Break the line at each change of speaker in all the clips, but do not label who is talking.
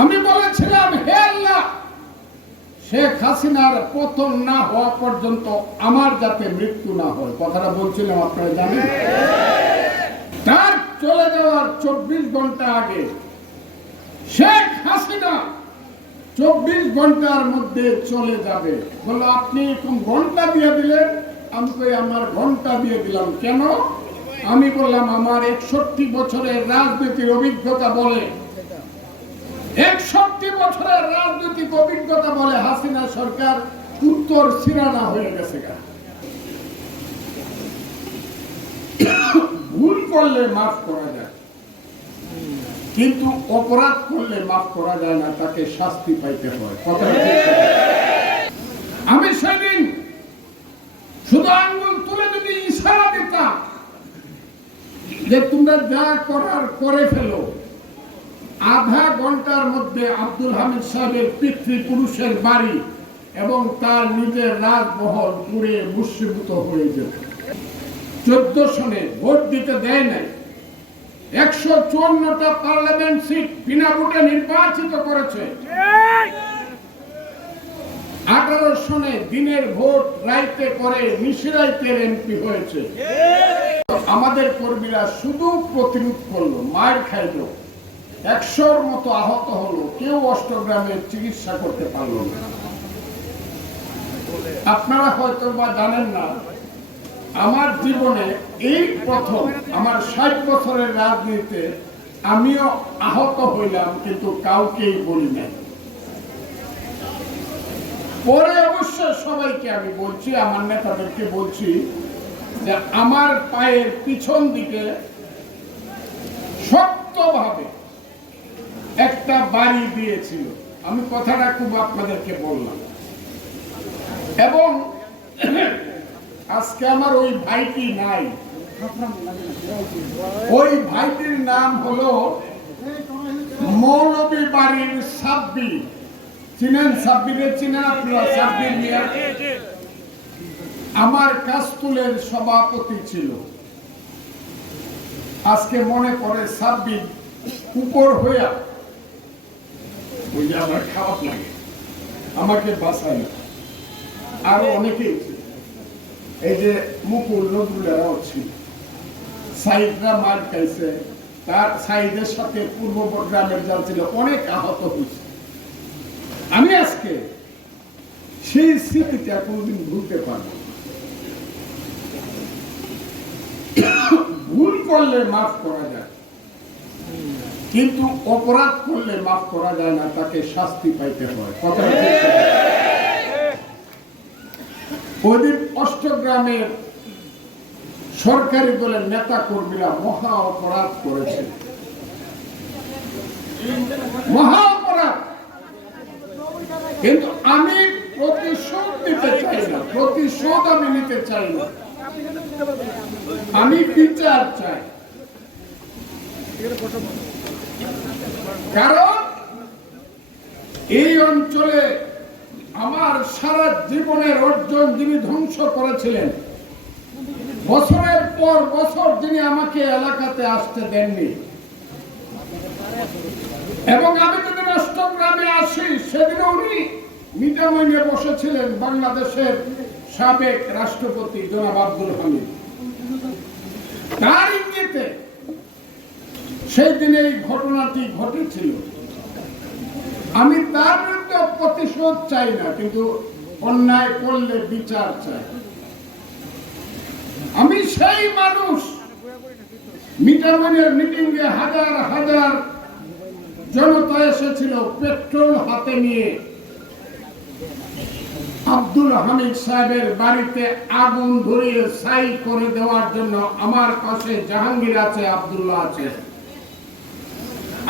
আমি বলেছিলাম, হে আল্লাহ, শেখ হাসিনার পতন না হওয়া পর্যন্ত আমার যাতে মৃত্যু না হয়। কথাটা বলছিলাম, আপনারা জানেন? তার চলে যাওয়ার চব্বিশ ঘণ্টা আগে শেখ হাসিনা চব্বিশ ঘণ্টার মধ্যে চলে যাবে। বলল, আপনি এরকম ঘণ্টা দিয়ে দিলেন, আমি কই, আমার ঘণ্টা দিয়ে দিলাম কেন? আমি বললাম, আমার একষট্টি বছরের রাজনীতির অভিজ্ঞতা বলে একষট্টি বছরের রাজনৈতিক অভিজ্ঞতা বলে হাসিনা সরকার উত্তর সিরানা হয়ে গেছে ভুল করলে মাফ করা যায়। কিন্তু অপরাধ করলে মাফ করা যায় না, তাকে শাস্তি পাইতে হয়? আমি সেদিন শুধু আঙ্গুল তুলে যদি ইশারা দিতাম যে তোমরা যা করার করে ফেলো আধা ঘণ্টার মধ্যে আব্দুল হামিদ সাহেবের পিতৃপুরুষের বাড়ি এবং তার নিজের রাজমহল পুড়ে মুসীভূত হয়ে যেত। চোদ্দ সনে ভোট দিতে দেয় নাই। একশো চুয়ান্নটা পার্লামেন্ট সিট বিনা ভোটে নির্বাচিত করেছে। আঠারো সনে দিনের ভোট রাইতে করে নিশিরাইতের এমপি হয়েছে। আমাদের কর্মীরা শুধু প্রতিরোধ করল মায়ের খাইলো। একশোর মতো আহত হলো, কেউ অষ্টগ্রামে চিকিৎসা করতে পারল না। আপনারা হয়তো বা জানেন না, আমার জীবনে এই প্রথম, আমার ষাট বছরের রাজনীতিতে আমিও আহত হইলাম, কিন্তু কাউকেই বলি নাই। পরে অবশ্য সবাইকে আমি বলছি, আমার নেতাদেরকে বলছি, যে আমার পায়ের পিছন দিকে শক্তভাবে একটা বাড়ি দিয়েছিল। আমি কথাটা খুব আপনাদেরকে বললাম। এবং আজকে আমার ওই ভাইটি নাই। ওই ভাইটির নাম হলো মৌলবী বাড়ির সাব্বির চিনেন সাব্বিরের চিনেন আপনারা? সাব্বির আমার কাস্তুলের সভাপতি ছিল। আজকে মনে করে সাব্বির উপর হইয়া ওই যে আমার খারাপ লাগে। আমাকে বাঁচায় আরও অনেকেই এই যে মুকুল নজরুলেরাও ছিল সাইদরা মার খাইছে। তার সাইদের সাথে পূর্ব গ্রামের ছিল, অনেক আহত হয়েছে। আমি আজকে সেই স্মৃতিটা কোনোদিন ভুলতে পারব ভুল করলে মাফ করা যায়। কিন্তু অপরাধ করলে মাফ করা যায় না, তাকে শাস্তি পাইতে হয়। ওইদিন অষ্টগ্রামের সরকারি দলের নেতা কর্মীরা মহা অপরাধ করেছে। মহা অপরাধ। কিন্তু আমি প্রতিশোধ নিতে চাই না, প্রতিশোধ আমি নিতে চাই না। আমি বিচার চাই। কারণ এই অঞ্চলে আমার সারা জীবনের অর্জন যিনি ধ্বংস করেছিলেন, বছরের পর বছর যিনি আমাকে এলাকাতে আসতে দেননি। এবং আমি যদি অষ্টগ্রামে আসি সেদিন উনি মিটামইনে বসেছিলেন বাংলাদেশের সাবেক রাষ্ট্রপতি জনাব আব্দুল হামিদ। তার ইঙ্গিতে সেই দিনে এই ঘটনাটি ঘটেছিল। আমি তার বিরুদ্ধে প্রতিশোধ চাই না, কিন্তু অন্যায় করলে বিচার চাই। আমি সেই মানুষ, মিটারম্যানের মিটিং এ হাজার হাজার জনতা এসেছিল পেট্রোল হাতে নিয়ে। আব্দুল হামিদ সাহেবের বাড়িতে আগুন ধরিয়ে সাই করে দেওয়ার জন্য আমার পাশে জাহাঙ্গীর আছে, আব্দুল্লাহ আছে।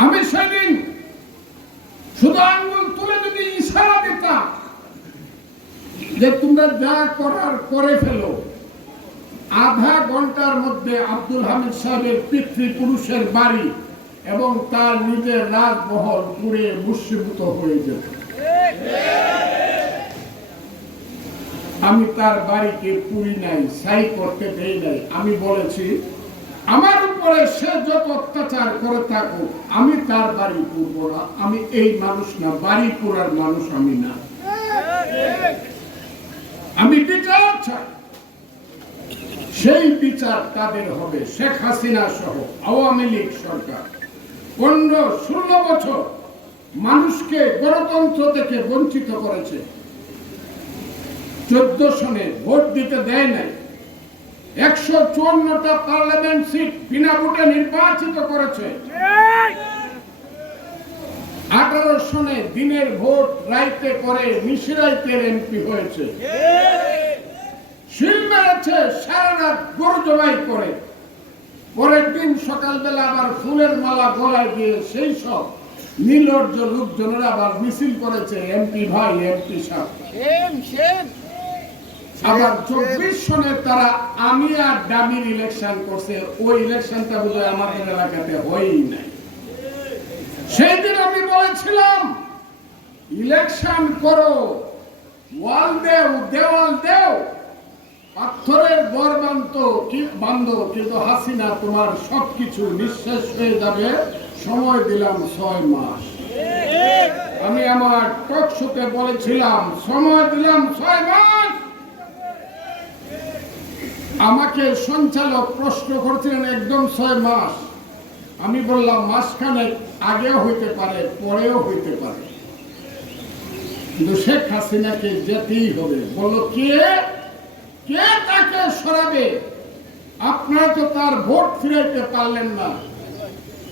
আমি সেদিন শুধু আঙ্গুল তুলে যদি ইশারা দিতাম যে তোমরা যা করার করে ফেলো। আধা ঘণ্টার মধ্যে আব্দুল হামিদ সাহেবের পিতৃপুরুষের বাড়ি এবং তার নিজের রাজমহল পুড়ে মুসীভূত হয়ে যেত। আমি তার বাড়িকে পুরি নাই, সাই করতে দেই নাই। আমি বলেছি, আমার উপরে সে যত অত্যাচার করে থাকুক, আমি তার বাড়ি পুরব না। আমি এই মানুষ না, বাড়ি পুরার মানুষ আমি না। আমি বিচার চাই। সেই বিচার তাদের হবে। শেখ হাসিনা সহ আওয়ামী লীগ সরকার। পনেরো, ষোলো বছর মানুষকে গণতন্ত্র থেকে বঞ্চিত করেছে। চোদ্দ সনে ভোট দিতে দেয় নাই। একশো চুয়ান্নটা পার্লামেন্ট সিট বিনা ভোটে নির্বাচিত করেছে। আঠারো সনে দিনের ভোট রাইতে করে নিশিরাইতের এমপি হয়েছে। শিল মেরেছে সারা রাত গরু জবাই করে। পরের দিন সকালবেলা আবার ফুলের মালা গলায় দিয়ে সেই সব নীলর্জ লোকজনেরা আবার মিছিল করেছে এমপি ভাই, এমপি সাহেব। আবার চব্বিশ সনে তারা আমি আর ডামির ইলেকশন করছে, ওই ইলেকশনটা বোধহয় আমাদের এলাকাতে হয়ই নাই। সেই দিন আমি বলেছিলাম ইলেকশন করো, ওয়াল দেও, দেওয়াল দেও, পাথরের বান্ধ কিন্তু হাসিনা তোমার সবকিছু নিঃশেষ হয়ে যাবে, সময় দিলাম ছয় মাস। আমি আমার টক বলেছিলাম, সময় দিলাম ছয় মাস। আমাকে সঞ্চালক প্রশ্ন করছিলেন, একদম ছয় মাস। আমি বললাম মাসখানে আগেও হইতে পারে, পরেও হইতে পারে। কিন্তু শেখ হাসিনাকে যেতেই হবে। বলল, কে? কে তাকে সরাবে? আপনারা তো তার ভোট ফিরাইতে পারলেন না।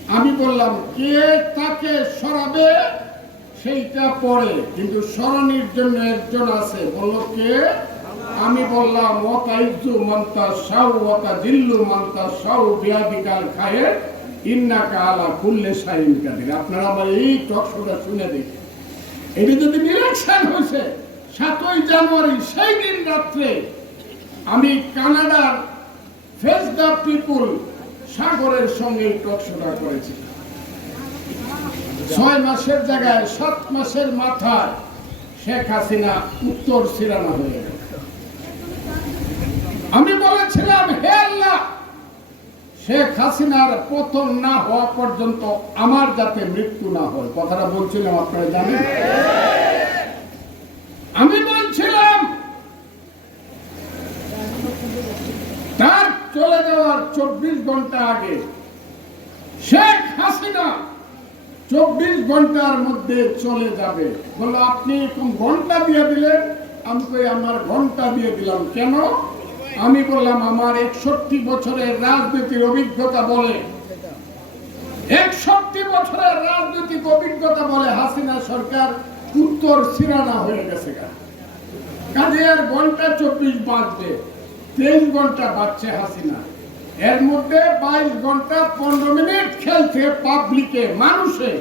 আমি বললাম, কে তাকে সরাবে? সেইটা পরে। কিন্তু সরানির জন্য একজন আছে। বলল, কে? আমি বললাম ইজ্জু মান্তা সাউ ওকা জিল্লু মান্তা সাউ বিয়াদিকাল খায়ে ইন্নাকা আলা কুল্লে সাইন কাদির। আপনারা আমার এই টক শোটা শুনে দেখেন। এটা যদি ইলেকশন হয়েছে, সাতই জানুয়ারি সেই দিন রাত্রে আমি কানাডার ফেস দ্য পিপুল সাগরের সঙ্গে টক শোটা করেছি। ছয় মাসের জায়গায়, সাত মাসের মাথায় শেখ হাসিনা উত্তর সিরানা হয়ে গেল। আমি বলেছিলাম, হে আল্লাহ, শেখ হাসিনার পতন না হওয়া পর্যন্ত আমার যাতে মৃত্যু না হয়। কথাটা বলছিলাম, আপনারা জানেন? আমি বলছিলাম, তার চলে যাওয়ার চব্বিশ ঘণ্টা আগে শেখ হাসিনা চব্বিশ ঘণ্টার মধ্যে চলে যাবে। বলল, আপনি ঘণ্টা দিয়ে দিলেন? আমি আমার ঘণ্টা দিয়ে দিলাম। কেন? আমি বললাম, আমার একষট্টি বছরের রাজনীতির অভিজ্ঞতা বলে। একষট্টি বছরের রাজনৈতিক অভিজ্ঞতা বলে হাসিনা সরকার উত্তর সিরানা হয়ে গেছে কাজে আর ঘণ্টা চব্বিশ বাজবে, তেইশ ঘণ্টা বাজছে হাসিনা। এর মধ্যে বাইশ ঘণ্টা পনেরো মিনিট খেলছে পাবলিকে মানুষে।